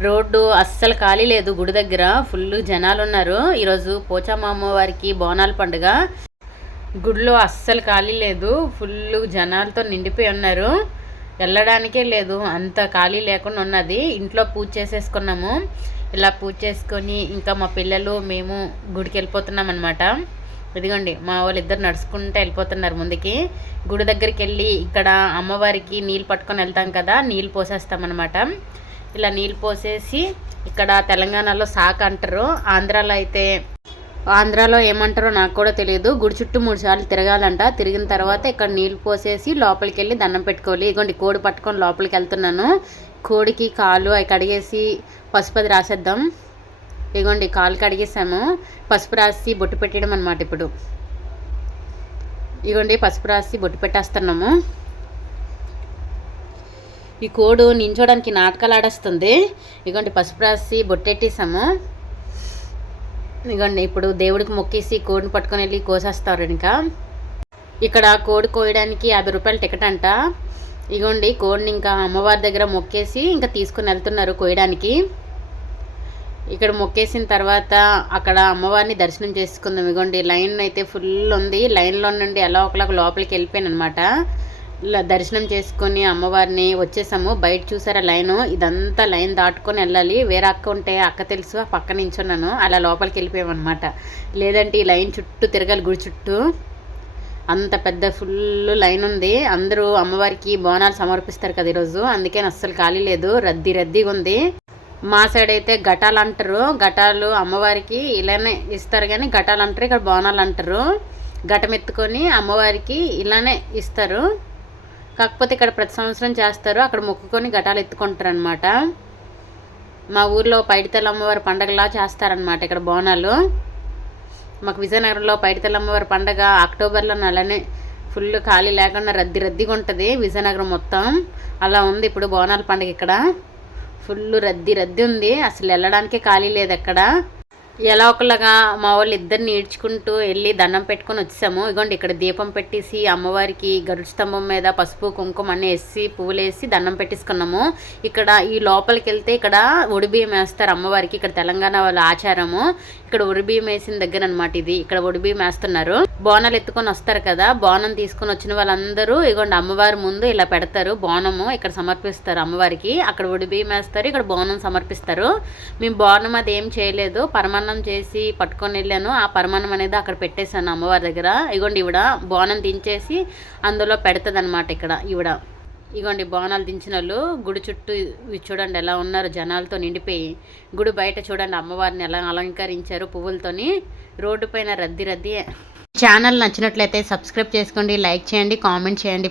Road అస్సలు ఖాళీ లేదు గుడి దగ్గర. ఫుల్ జనాలు ఉన్నారు ఈరోజు పోచమ్మ అమ్మవారికి బోనాల పండుగ. గుడిలో అస్సలు ఖాళీ లేదు ఫుల్ జనాలతో నిండిపోయి ఉన్నారు. వెళ్ళడానికే లేదు అంత ఖాళీ లేకుండా ఉన్నది. ఇంట్లో పూజ చేసేసుకున్నాము. ఇలా పూజ చేసుకొని ఇంకా మా పిల్లలు మేము గుడికి వెళ్ళిపోతున్నాం అనమాట ఇదిగోండి మా వాళ్ళు ఇద్దరు నడుచుకుంటూ వెళ్ళిపోతున్నారు ముందుకి. గుడి దగ్గరికి వెళ్ళి ఇక్కడ అమ్మవారికి నీళ్ళు పట్టుకొని వెళ్తాం కదా నీళ్ళు పోసేస్తామన్నమాట ఇలా నీళ్ళు పోసేసి ఇక్కడ తెలంగాణలో సాక్ అంటారు. ఆంధ్రాలో అయితే ఆంధ్రాలో ఏమంటారో నాకు కూడా తెలియదు. గుడి చుట్టూ మూడు సార్లు తిరగాలంట. తిరిగిన తర్వాత ఇక్కడ నీళ్ళు పోసేసి లోపలికి వెళ్ళి దండం పెట్టుకోవాలి. ఇగోండి కోడి పట్టుకొని లోపలికి వెళ్తున్నాను. కోడికి కాలు అవి కడిగేసి పసుపది రాసేద్దాం. ఇగోండి కాలు కడిగేసాము. పసుపు రాసి బొట్టు పెట్టడం అనమాట ఇప్పుడు. ఇగోండి పసుపు రాసి బొట్టు పెట్టేస్తున్నాము. ఈ కోడు నించోడానికి నాటకాలు ఆడేస్తుంది ఇగోండి పసుపు రాసి బొట్టెట్టేసాము. ఇగోండి ఇప్పుడు దేవుడికి మొక్కేసి కోడిని పట్టుకొని వెళ్ళి కోసేస్తారు ఇంకా. ఇక్కడ కోడి కోయడానికి యాభై రూపాయల టికెట్ అంట. ఇగోండి కోడిని ఇంకా అమ్మవారి దగ్గర మొక్కేసి ఇంకా తీసుకుని వెళ్తున్నారు కోయడానికి. ఇక్కడ మొక్కేసిన తర్వాత అక్కడ అమ్మవారిని దర్శనం చేసుకుందాం. ఇగోండి లైన్ అయితే ఫుల్ ఉంది. లైన్లో నుండి ఎలా ఒకలాగా లోపలికి వెళ్ళిపోయాను అనమాట దర్శనం చేసుకొని అమ్మవారిని వచ్చేసాము. బయట చూసారా లైన్? ఇదంతా లైన్ దాటుకొని వెళ్ళాలి. వేరే అక్క ఉంటే అక్క తెలుసు. ఆ పక్క నించున్నాను. అలా లోపలికి వెళ్ళిపోయామన్నమాట. లేదంటే ఈ లైన్ చుట్టూ తిరగాలి గుడి చుట్టూ. అంత పెద్ద ఫుల్ లైన్ ఉంది. అందరూ అమ్మవారికి బోనాలు సమర్పిస్తారు కదా ఈరోజు. అందుకే అస్సలు ఖాళీ లేదు. రద్దీ రద్దీగా ఉంది. మా సైడ్ అయితే ఘటాలు అంటారు. ఘటాలు అమ్మవారికి ఇలానే ఇస్తారు కానీ ఘటాలు అంటారు. ఇక్కడ బోనాలు అంటారు. ఘటం ఎత్తుకొని అమ్మవారికి ఇలానే ఇస్తారు. కాకపోతే ఇక్కడ ప్రతి సంవత్సరం చేస్తారు. అక్కడ మొక్కుకొని ఘటాలు ఎత్తుకుంటారు అనమాట మా ఊర్లో పైడితల్లి అమ్మవారి పండగలా చేస్తారనమాట ఇక్కడ బోనాలు. మాకు విజయనగరంలో పైడితల్లి అమ్మవారి పండగ అక్టోబర్లో అలానే ఫుల్ ఖాళీ లేకుండా రద్దీ రద్దీగా ఉంటుంది విజయనగరం మొత్తం. అలా ఉంది ఇప్పుడు బోనాల పండగ ఇక్కడ. ఫుల్ రద్దీ రద్దీ ఉంది. అసలు వెళ్ళడానికే ఖాళీ లేదు ఎక్కడ ఎలా ఒకలాగా మా వాళ్ళు ఇద్దరిని ఈడ్చుకుంటూ వెళ్ళి దండం పెట్టుకొని వచ్చాము. ఇగోండి ఇక్కడ దీపం పెట్టేసి అమ్మవారికి గరుడు స్తంభం మీద పసుపు కుంకుమ అన్నీ వేసి పువ్వులు వేసి దండం పెట్టేసుకున్నాము. ఇక్కడ ఈ లోపలికి వెళ్తే ఇక్కడ ఒడిబియ్యం వేస్తారు అమ్మవారికి. ఇక్కడ తెలంగాణ వాళ్ళ ఆచారము. ఇక్కడ ఒడిబియ్యం వేసిన దగ్గర అనమాట ఇది. ఇక్కడ ఒడిబియ్యం వేస్తున్నారు. బోనాలు ఎత్తుకొని వస్తారు కదా బోనం తీసుకొని వచ్చిన వాళ్ళందరూ ఇగోండి అమ్మవారి ముందు ఇలా పెడతారు బోనము ఇక్కడ సమర్పిస్తారు అమ్మవారికి అక్కడ ఒడిబియ్యం వేస్తారు ఇక్కడ బోనం సమర్పిస్తారు. మేము బోనం అది ఏం చేయలేదు పరమాన్నం చేసి పట్టుకొని వెళ్ళాను ఆ పరమాన్నం అనేది అక్కడ పెట్టేశాను అమ్మవారి దగ్గర. ఇగోండి ఇవిడ బోనం దించేసి అందులో పెడుతుంది అనమాట ఇక్కడ ఈవిడ. ఇగోండి బోనాలు దించిన వాళ్ళు గుడి చుట్టూ చూడండి ఎలా ఉన్నారు జనాలతో నిండిపోయి గుడి బయట చూడండి అమ్మవారిని ఎలా అలంకరించారు పువ్వులతోని రోడ్డు పైన రద్దీ రద్దీ ఛానల్ నచ్చినట్లయితే సబ్స్క్రైబ్ చేసుకోండి లైక్ చేయండి కామెంట్ చేయండి.